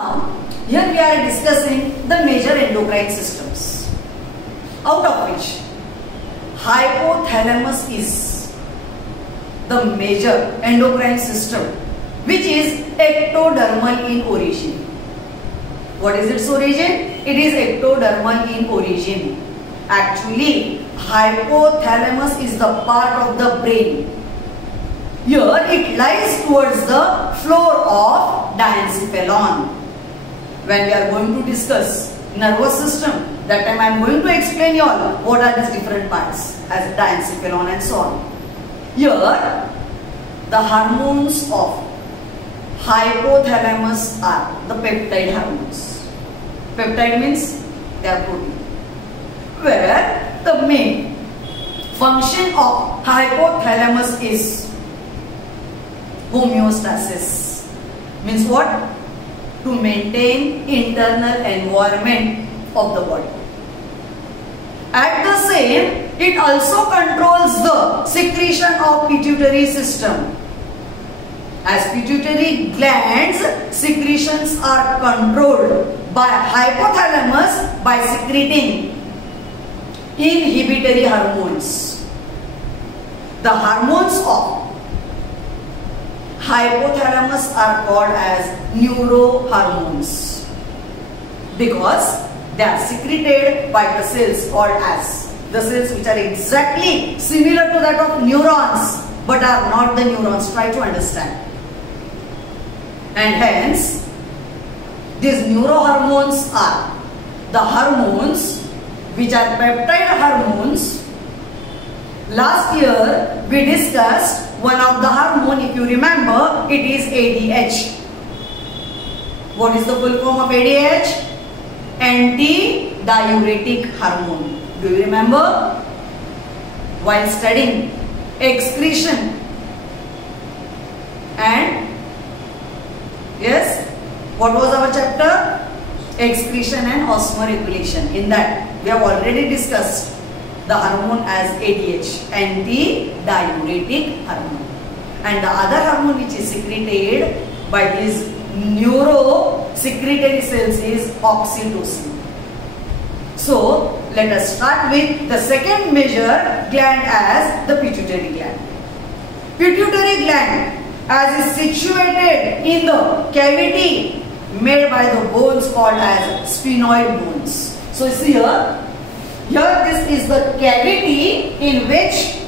Now, here we are discussing the major endocrine systems, out of which hypothalamus is the major endocrine system, which is ectodermal in origin. What is its origin? It is ectodermal in origin. Actually, hypothalamus is the part of the brain. Here it lies towards the floor of diencephalon. When we are going to discuss nervous system, that time I am going to explain you all what are these different parts as diencephalon and so on. Here the hormones of hypothalamus are the peptide hormones. Peptide means they are protein. Where the main function of hypothalamus is homeostasis. Means what? To maintain internal environment of the body. At the same, it also controls the secretion of pituitary system. As pituitary glands, secretions are controlled by hypothalamus by secreting inhibitory hormones. The hormones of hypothalamus are called as neurohormones because they are secreted by the cells called as the cells which are exactly similar to that of neurons but are not the neurons. Try to understand. And hence these neurohormones are the hormones which are peptide hormones. Last year we discussed one of the hormone, if you remember, it is ADH. What is the full form of ADH? Antidiuretic hormone. Do you remember? While studying excretion and yes, what was our chapter? Excretion and osmoregulation. In that we have already discussed the hormone as ADH, antidiuretic hormone, and the other hormone which is secreted by these neurosecretory cells is oxytocin. So let us start with the second major gland as the pituitary gland. Pituitary gland as is situated in the cavity made by the bones called as sphenoid bones. So see here this is the cavity in which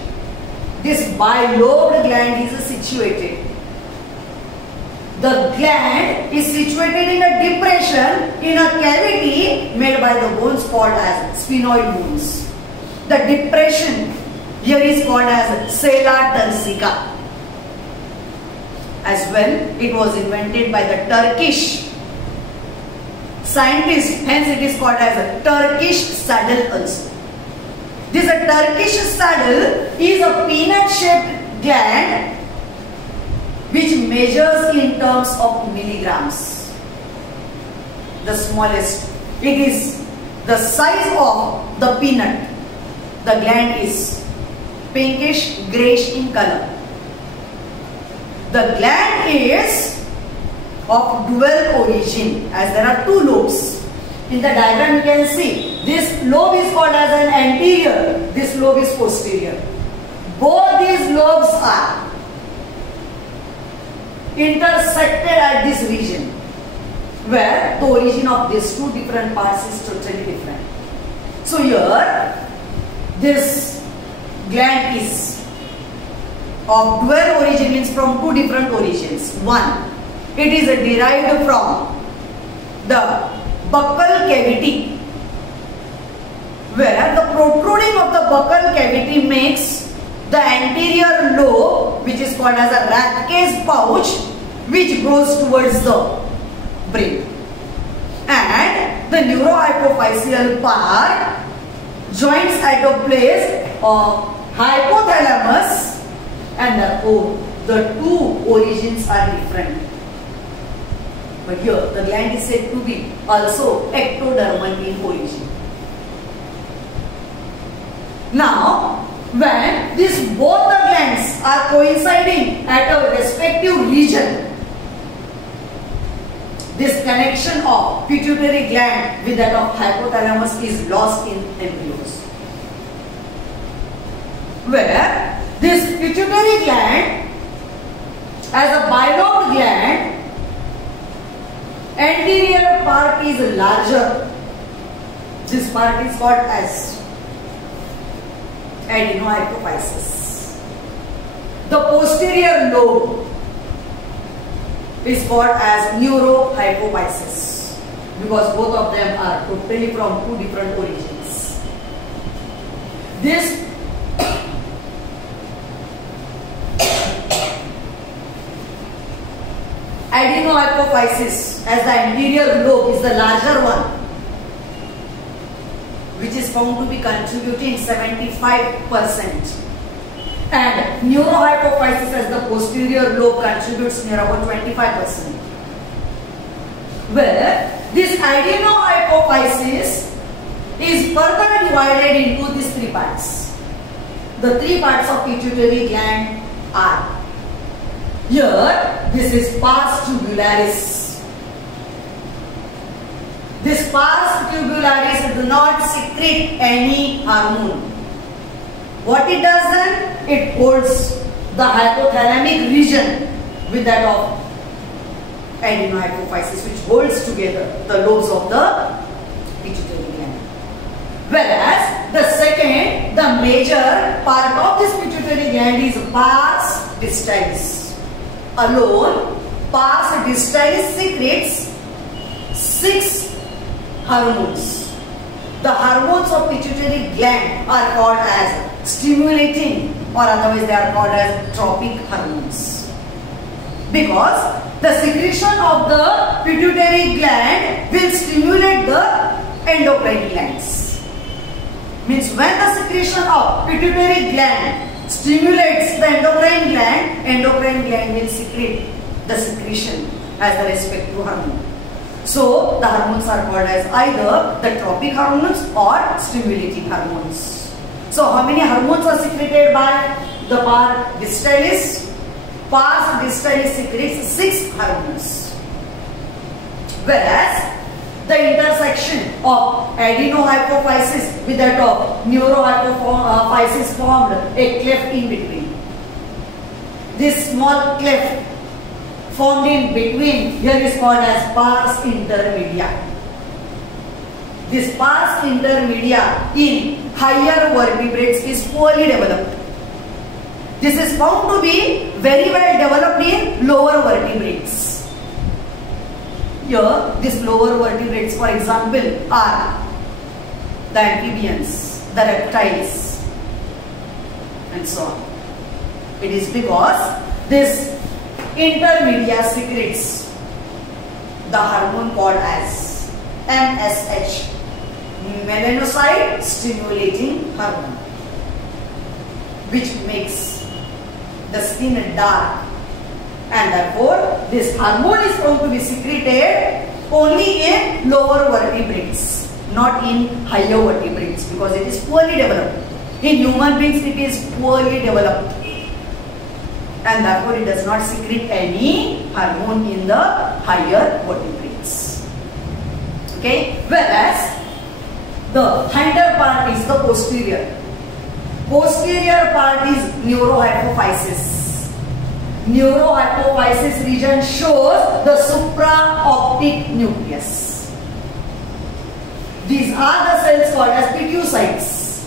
this bilobed gland is situated. The gland is situated in a depression in a cavity made by the bones called as sphenoid bones. The depression here is called as sella turcica. As well, it was invented by the Turkish scientist, hence it is called as a Turkish saddle also. This Turkish saddle is a peanut-shaped gland which measures in terms of milligrams. The smallest, it is the size of the peanut. The gland is pinkish greyish in color. The gland is of dual origin as there are two lobes. In the diagram you can see this lobe is called as an anterior, this lobe is posterior. Both these lobes are intersected at this region where the origin of these two different parts is totally different. So here this gland is of dual origin, means from two different origins. One, it is derived from the buccal cavity where the protruding of the buccal cavity makes the anterior lobe which is called as a Rathke's pouch which goes towards the brain, and the neurohypophyseal part joins at a place of hypothalamus, and therefore the two origins are different. But here the gland is said to be also ectodermal in origin. Now, when both the glands are coinciding at a respective region, this connection of pituitary gland with that of hypothalamus is lost in embryos. Where this pituitary gland as a bilobed gland, anterior part is larger. This part is called as adenohypophysis. The posterior lobe is called as neurohypophysis because both of them are totally from two different origins. This adenohypophysis as the anterior lobe is the larger one, which is found to be contributing 75%, and neurohypophysis as the posterior lobe contributes near about 25%. Where this adenohypophysis is further divided into these three parts. The three parts of pituitary gland are: here, this is pars tubularis. This pars tubularis do not secrete any hormone. What it does then? It holds the hypothalamic region with that of adenohypophysis, which holds together the lobes of the pituitary gland. Whereas the second, the major part of this pituitary gland is pars distalis. Alone, pars distalis secretes 6 hormones. The hormones of pituitary gland are called as stimulating, or otherwise they are called as tropic hormones, because the secretion of the pituitary gland will stimulate the endocrine glands. Means when the secretion of pituitary gland stimulates the endocrine gland will secrete the secretion as the respective hormone. So the hormones are called as either the tropic hormones or stimulating hormones. So how many hormones are secreted by the pars distalis? Pars distalis secretes 6 hormones. Whereas the intersection of adenohypophysis with that of neurohypophysis formed a cleft in between. This small cleft formed in between here is called as pars intermedia. This pars intermedia in higher vertebrates is poorly developed. This is found to be very well developed in lower vertebrates. Here, these lower vertebrates, for example, are the amphibians, the reptiles, and so on. It is because this intermedia secretes the hormone called as MSH, melanocyte stimulating hormone, which makes the skin dark, and therefore this hormone is found to be secreted only in lower vertebrates, not in higher vertebrates, because it is poorly developed. In human beings it is poorly developed, and therefore it does not secrete any hormone in the higher vertebrates. Okay, whereas the hinder part is the posterior. Posterior part is neurohypophysis. Neurohypophysis region shows the supraoptic nucleus. These are the cells called as pituocytes,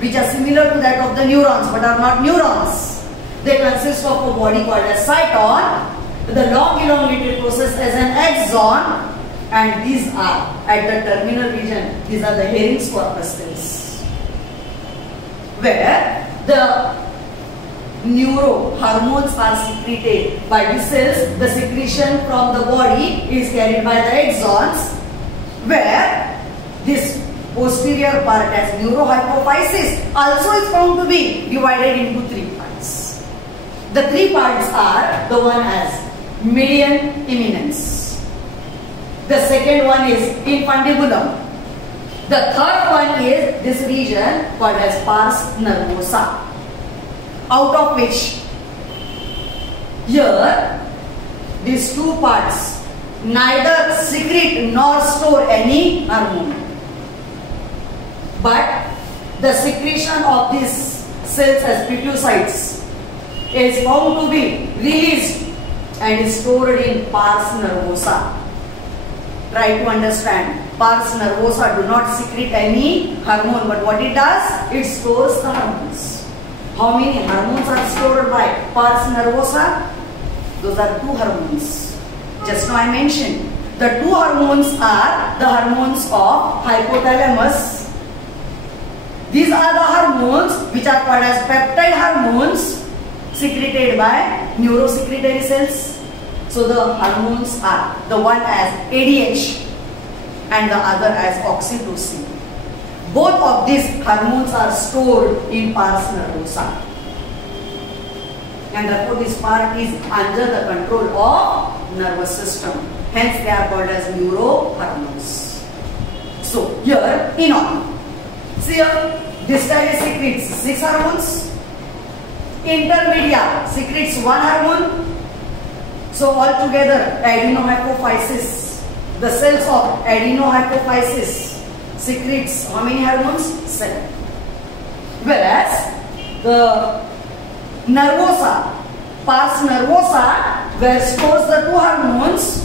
which are similar to that of the neurons but are not neurons. They consist of a body called as cyton, the long elongated process as an axon, and these are at the terminal region. These are the Heyring's corpus cells, where the neurohormones are secreted by the cells. The secretion from the body is carried by the axons, where this posterior part as neurohypophysis also is found to be divided into 3 parts. The 3 parts are the one as median eminence. The second one is infundibulum. The third one is this region called as pars nervosa, out of which here these 2 parts, neither secrete nor store any hormone. But the secretion of these cells as pituocytes is found to be released and is stored in pars nervosa. Try to understand. Pars nervosa do not secrete any hormone, but what it does? It stores the hormones. How many hormones are stored by pars nervosa? Those are 2 hormones. Just now I mentioned. The 2 hormones are the hormones of hypothalamus. These are the hormones which are called as peptide hormones secreted by neurosecretory cells. So the hormones are the one as ADH and the other as oxytocin. Both of these hormones are stored in pars nervosa. And therefore this part is under the control of nervous system. Hence they are called as neurohormones. So here in all, see here, distilis secretes 6 hormones, intermedia secretes 1 hormone. So altogether adenohypophysis, the cells of adenohypophysis secretes how many hormones? 7. Whereas the nervosa, pars nervosa, where stores the 2 hormones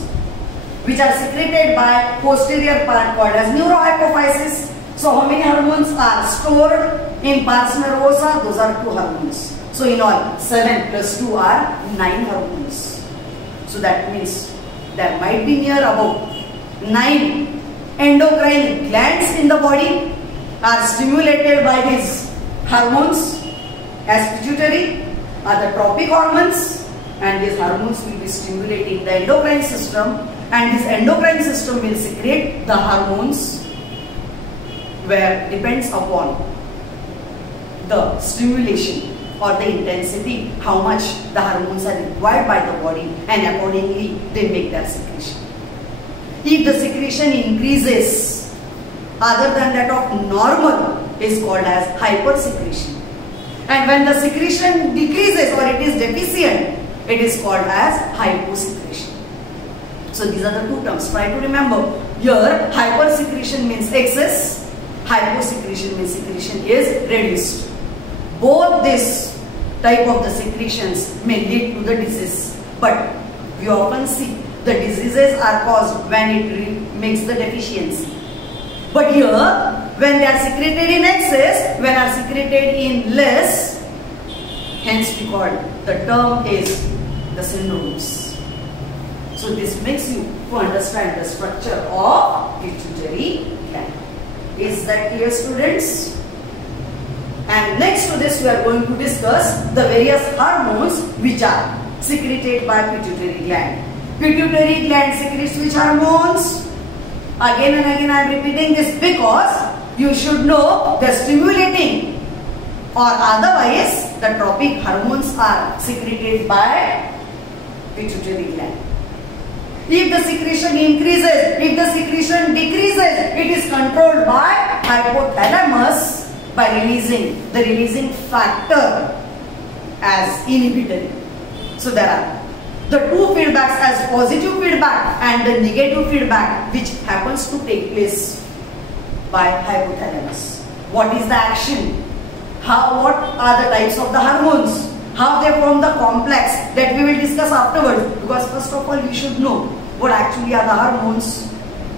which are secreted by posterior part called as neurohypophysis. So how many hormones are stored in pars nervosa? Those are 2 hormones. So in all 7 plus 2 are 9 hormones. So that means there might be near about 9 endocrine glands in the body are stimulated by these hormones as pituitary are the tropic hormones, and these hormones will be stimulating the endocrine system, and this endocrine system will secrete the hormones where depends upon the stimulation or the intensity, how much the hormones are required by the body, and accordingly they make their secretion. If the secretion increases other than that of normal, is called as hypersecretion. And when the secretion decreases or it is deficient, it is called as hyposecretion. So these are the 2 terms. Try to remember. Here hypersecretion means excess, hyposecretion means secretion is reduced. Both this type of the secretions may lead to the disease, but we often see the diseases are caused when it makes the deficiency. But here, when they are secreted in excess, when are secreted in less, hence we call the term is the syndromes. So this makes you to understand the structure of pituitary gland. Is that clear, students? And next to this we are going to discuss the various hormones which are secreted by pituitary gland. Pituitary gland secretes which hormones? Again and again I am repeating this because you should know the stimulating or otherwise the tropic hormones are secreted by pituitary gland. If the secretion increases, if the secretion decreases, it is controlled by hypothalamus by releasing the releasing factor as inhibitory. So there are the 2 feedbacks as positive feedback and the negative feedback which happens to take place by hypothalamus. What is the action? What are the types of the hormones? How they form the complex, that we will discuss afterwards, because first of all you should know what actually are the hormones,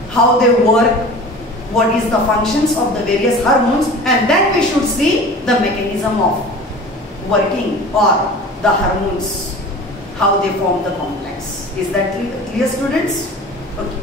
how they work, what is the functions of the various hormones, and then we should see the mechanism of working or the hormones, how they form the complex. Is that clear, students? Okay.